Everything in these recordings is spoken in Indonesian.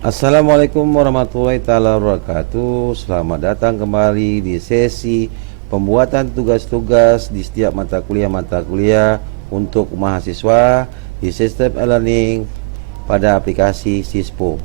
Assalamualaikum warahmatullahi taala wabarakatuh. Selamat datang kembali di sesi pembuatan tugas-tugas di setiap mata kuliah untuk mahasiswa di sistem e-learning pada aplikasi Sispo.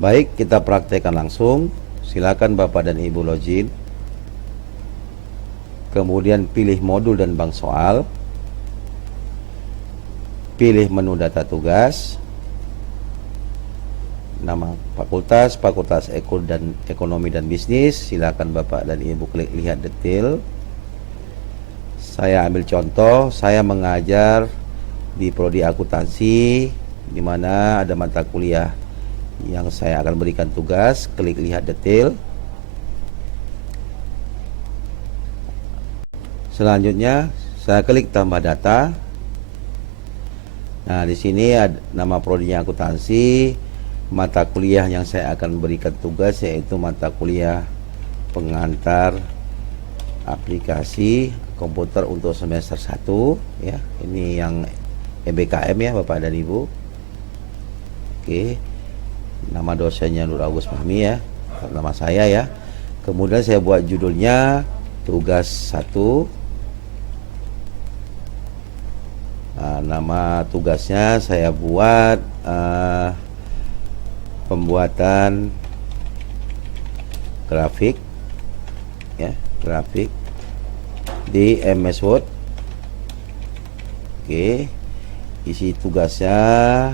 Baik, kita praktekkan langsung. Silakan Bapak dan Ibu login. Kemudian pilih modul dan bank soal. Pilih menu data tugas. Nama fakultas, Fakultas Ekonomi dan Bisnis. Silakan Bapak dan Ibu klik lihat detail. Saya ambil contoh, saya mengajar di prodi akuntansi, di mana ada mata kuliah yang saya akan berikan tugas. Klik lihat detail. Selanjutnya saya klik tambah data. Nah, di sini ada nama prodinya akuntansi. Mata kuliah yang saya akan berikan tugas yaitu mata kuliah pengantar aplikasi komputer untuk semester 1 ya. Ini yang EBKM ya Bapak dan Ibu. Oke. Nama dosennya Nur Agus Fahmi ya. Nama saya ya. Kemudian saya buat judulnya tugas 1. Nah, nama tugasnya saya buat pembuatan grafik ya, grafik di MS Word. Oke. Isi tugasnya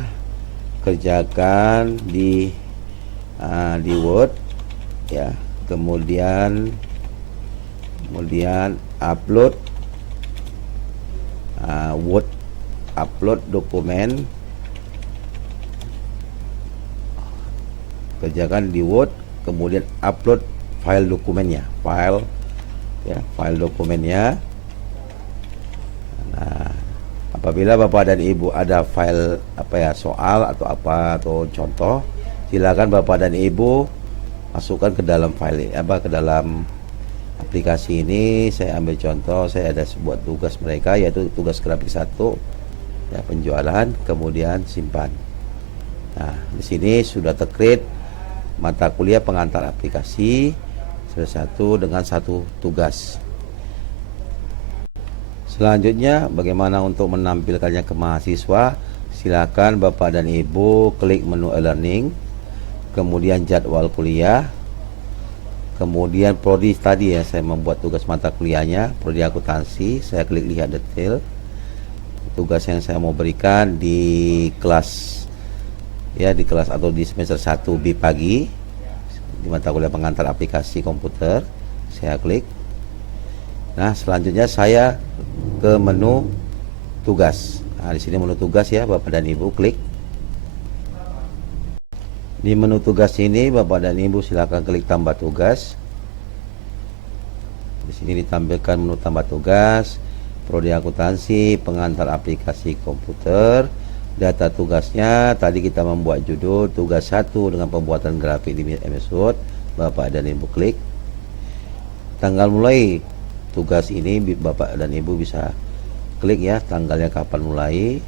kerjakan di Word ya. Kemudian upload Word, upload dokumen, kerjakan di Word, kemudian upload file dokumennya, file dokumennya. Nah, apabila Bapak dan Ibu ada file soal atau contoh, silakan Bapak dan Ibu masukkan ke dalam file ke dalam aplikasi ini. Saya ambil contoh, saya ada sebuah tugas mereka yaitu tugas grafik 1 ya, penjualan, kemudian simpan. Nah, di sini sudah tercreate mata kuliah pengantar aplikasi satu dengan satu tugas. Selanjutnya, bagaimana untuk menampilkannya ke mahasiswa? Silakan Bapak dan Ibu klik menu e-learning, kemudian jadwal kuliah, kemudian prodi tadi ya, saya membuat tugas mata kuliahnya prodi akuntansi. Saya klik lihat detail. Tugas yang saya mau berikan di kelas ya, di kelas atau di semester 1 B pagi di mata kuliah pengantar aplikasi komputer. Saya klik. Nah, selanjutnya saya ke menu tugas. Nah, di sini menu tugas ya, Bapak dan Ibu klik. Di menu tugas ini Bapak dan Ibu silakan klik tambah tugas. Di sini ditampilkan menu tambah tugas, prodi akuntansi, pengantar aplikasi komputer. Data tugasnya tadi kita membuat judul tugas 1 dengan pembuatan grafik di MS Word. Bapak dan Ibu klik. Tanggal mulai tugas ini Bapak dan Ibu bisa klik ya, tanggalnya kapan mulai.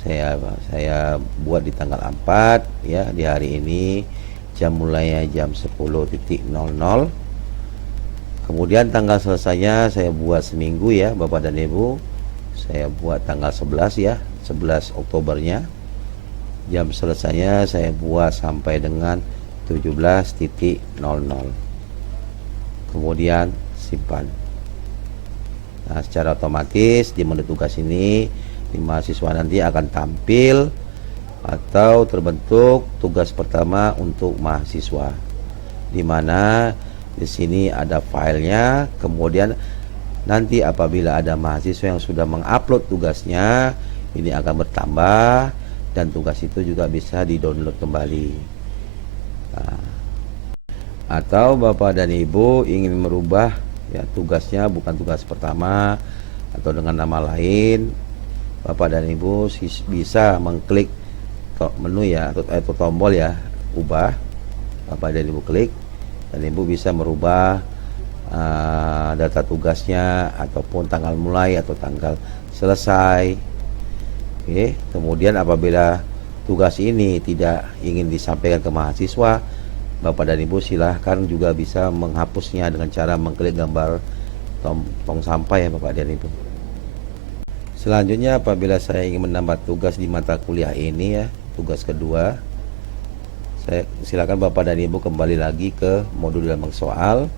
Saya buat di tanggal 4 ya, di hari ini. Jam mulainya jam 10.00. Kemudian tanggal selesainya saya buat seminggu ya Bapak dan Ibu. Saya buat tanggal 11 ya, 11 Oktobernya. Jam selesainya saya buat sampai dengan 17.00. Kemudian simpan. Nah, secara otomatis di menu tugas ini di mahasiswa nanti akan tampil atau terbentuk tugas pertama untuk mahasiswa, di mana di sini ada filenya. Kemudian nanti apabila ada mahasiswa yang sudah mengupload tugasnya, ini akan bertambah dan tugas itu juga bisa di-download kembali. Nah, atau Bapak dan Ibu ingin merubah ya tugasnya bukan tugas pertama atau dengan nama lain, Bapak dan Ibu bisa mengklik menu ya atau tombol ya, ubah. Bapak dan Ibu klik dan Ibu bisa merubah data tugasnya ataupun tanggal mulai atau tanggal selesai. Oke, kemudian apabila tugas ini tidak ingin disampaikan ke mahasiswa, Bapak dan Ibu silahkan juga bisa menghapusnya dengan cara mengklik gambar tong sampah ya Bapak dan Ibu. Selanjutnya apabila saya ingin menambah tugas di mata kuliah ini ya, tugas kedua, saya silakan Bapak dan Ibu kembali lagi ke modul dalam soal,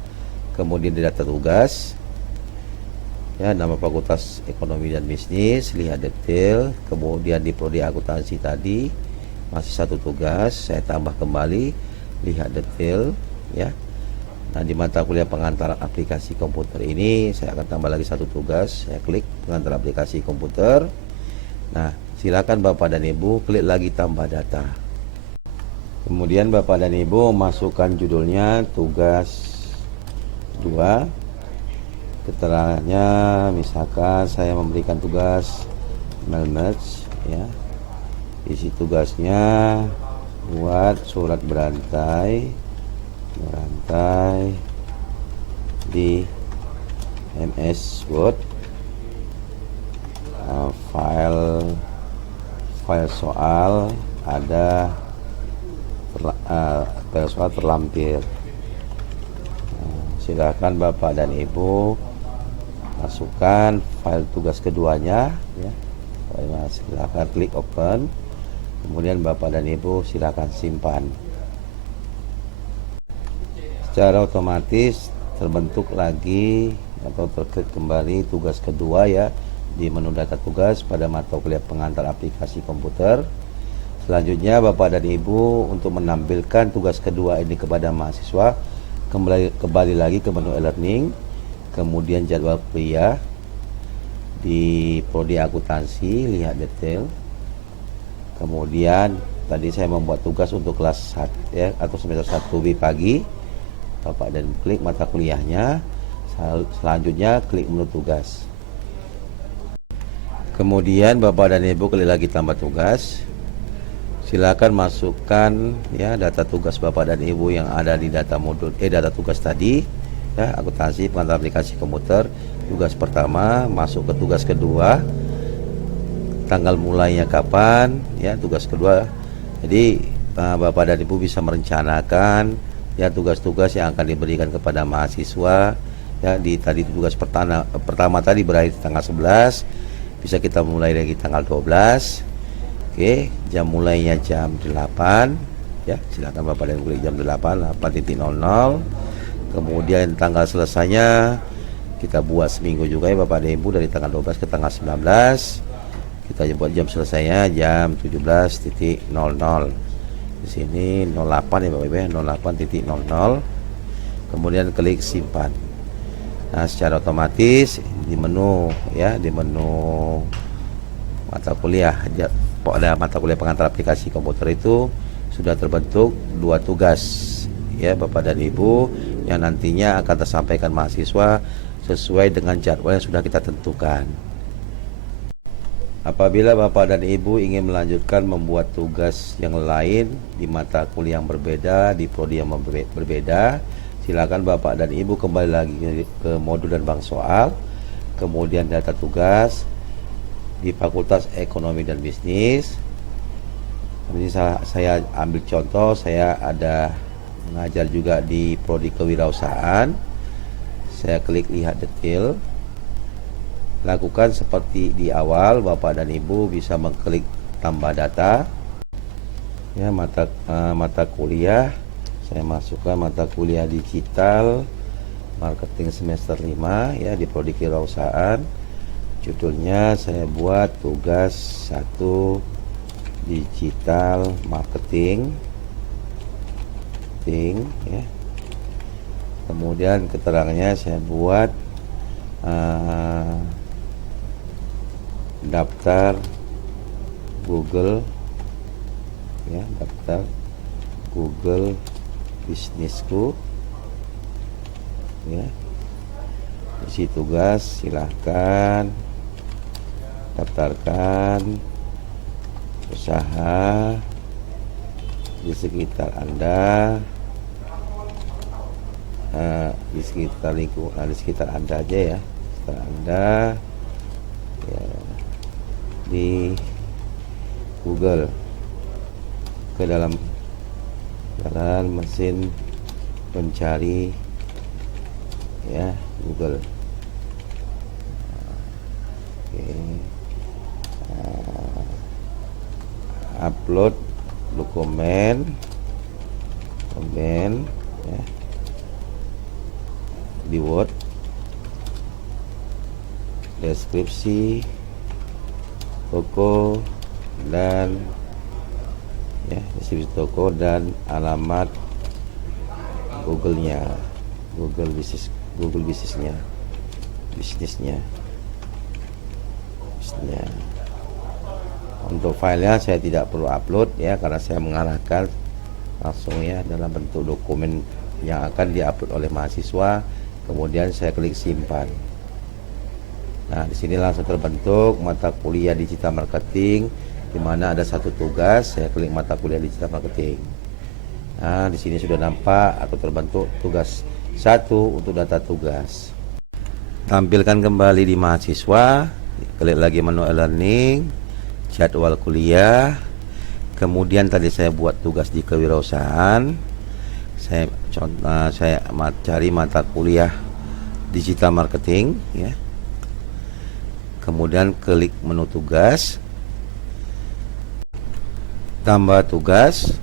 kemudian di data tugas, ya nama fakultas ekonomi dan bisnis, lihat detail, kemudian di prodi akuntansi tadi masih satu tugas, saya tambah kembali, lihat detail, ya. Nah di mata kuliah pengantar aplikasi komputer ini saya akan tambah lagi satu tugas, saya klik pengantar aplikasi komputer. Nah silakan Bapak dan Ibu klik lagi tambah data, kemudian Bapak dan Ibu masukkan judulnya tugas 2. Keterangannya misalkan saya memberikan tugas mail merge ya. Isi tugasnya buat surat berantai di MS Word, file soal ada file soal terlampir. Silakan Bapak dan Ibu masukkan file tugas keduanya ya. Silakan klik open, kemudian Bapak dan Ibu silakan simpan. Secara otomatis terbentuk lagi atau terklik kembali tugas kedua ya di menu data tugas pada mata kuliah pengantar aplikasi komputer. Selanjutnya Bapak dan Ibu untuk menampilkan tugas kedua ini kepada mahasiswa kembali lagi ke menu e-learning, kemudian jadwal kuliah, di prodi akuntansi lihat detail, kemudian tadi saya membuat tugas untuk kelas 1 ya atau semester 1B pagi, Bapak dan klik mata kuliahnya, selanjutnya klik menu tugas, kemudian Bapak dan Ibu klik lagi tambah tugas. Silakan masukkan ya data tugas Bapak dan Ibu yang ada di data modul data tugas tadi ya, akuntansi pengantar aplikasi komputer. Tugas pertama masuk ke tugas kedua, tanggal mulainya kapan ya tugas kedua. Jadi Bapak dan Ibu bisa merencanakan ya tugas-tugas yang akan diberikan kepada mahasiswa ya. Di tadi tugas pertama tadi berakhir tanggal 11, bisa kita mulai dari tanggal 12. Oke, jam mulainya jam 8 ya, silakan Bapak dan Ibu jam 8:00. Kemudian tanggal selesainya kita buat seminggu juga ya Bapak dan Ibu, dari tanggal 12 ke tanggal 19. Kita buat jam selesainya jam 17.00. Di sini 08 ya Bapak Ibu ya, 08.00. Kemudian klik simpan. Nah, secara otomatis di menu ya, di menu mata kuliah pada mata kuliah pengantar aplikasi komputer itu sudah terbentuk dua tugas ya Bapak dan Ibu yang nantinya akan tersampaikan mahasiswa sesuai dengan jadwal yang sudah kita tentukan. Apabila Bapak dan Ibu ingin melanjutkan membuat tugas yang lain di mata kuliah yang berbeda, di prodi yang berbeda, silakan Bapak dan Ibu kembali lagi ke modul dan bank soal, kemudian data tugas di Fakultas Ekonomi dan Bisnis. Ini saya ambil contoh, saya ada mengajar juga di prodi kewirausahaan. Saya klik lihat detail. Lakukan seperti di awal, Bapak dan Ibu bisa mengklik tambah data. Ya, mata kuliah. Saya masukkan mata kuliah digital marketing semester 5 ya di prodi kewirausahaan. Judulnya saya buat tugas 1 digital marketing ya. Kemudian keterangannya saya buat daftar Google ya, daftar Google bisnisku ya. Isi tugas silahkan daftarkan usaha di sekitar Anda, di sekitar lingkungan, di sekitar Anda aja ya, sekitar Anda ya, di Google ke dalam mesin pencari ya Google. Oke. Upload dokumen ya, di Word, deskripsi toko dan deskripsi toko dan alamat Google-nya, Google bisnisnya. Untuk filenya saya tidak perlu upload ya, karena saya mengarahkan langsung ya dalam bentuk dokumen yang akan diupload oleh mahasiswa. Kemudian saya klik simpan. Nah, di sini langsung terbentuk mata kuliah digital marketing, di mana ada satu tugas. Saya klik mata kuliah digital marketing. Nah, di sini sudah nampak atau terbentuk tugas 1 untuk data tugas. Tampilkan kembali di mahasiswa, klik lagi menu e-learning, jadwal kuliah. Kemudian tadi saya buat tugas di kewirausahaan. Saya cari mata kuliah digital marketing ya. Kemudian klik menu tugas, tambah tugas.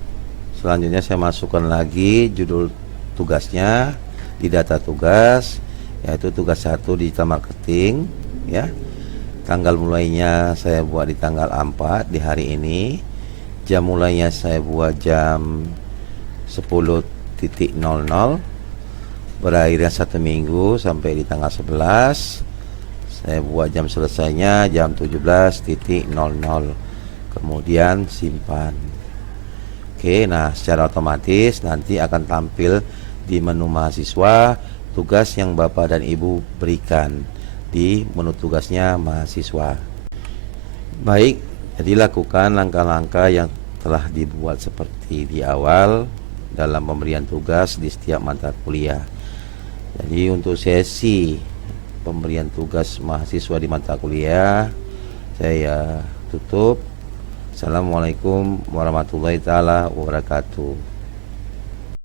Selanjutnya saya masukkan lagi judul tugasnya di data tugas, yaitu tugas 1 digital marketing ya. Tanggal mulainya saya buat di tanggal 4 di hari ini. Jam mulainya saya buat jam 10.00, berakhirnya 1 minggu sampai di tanggal 11. Saya buat jam selesainya jam 17.00. Kemudian simpan. Oke, nah secara otomatis nanti akan tampil di menu mahasiswa tugas yang Bapak dan Ibu berikan di menu tugasnya mahasiswa. Baik, jadi lakukan langkah-langkah yang telah dibuat seperti di awal dalam pemberian tugas di setiap mata kuliah. Jadi untuk sesi pemberian tugas mahasiswa di mata kuliah saya tutup. Assalamualaikum warahmatullahi taala wabarakatuh.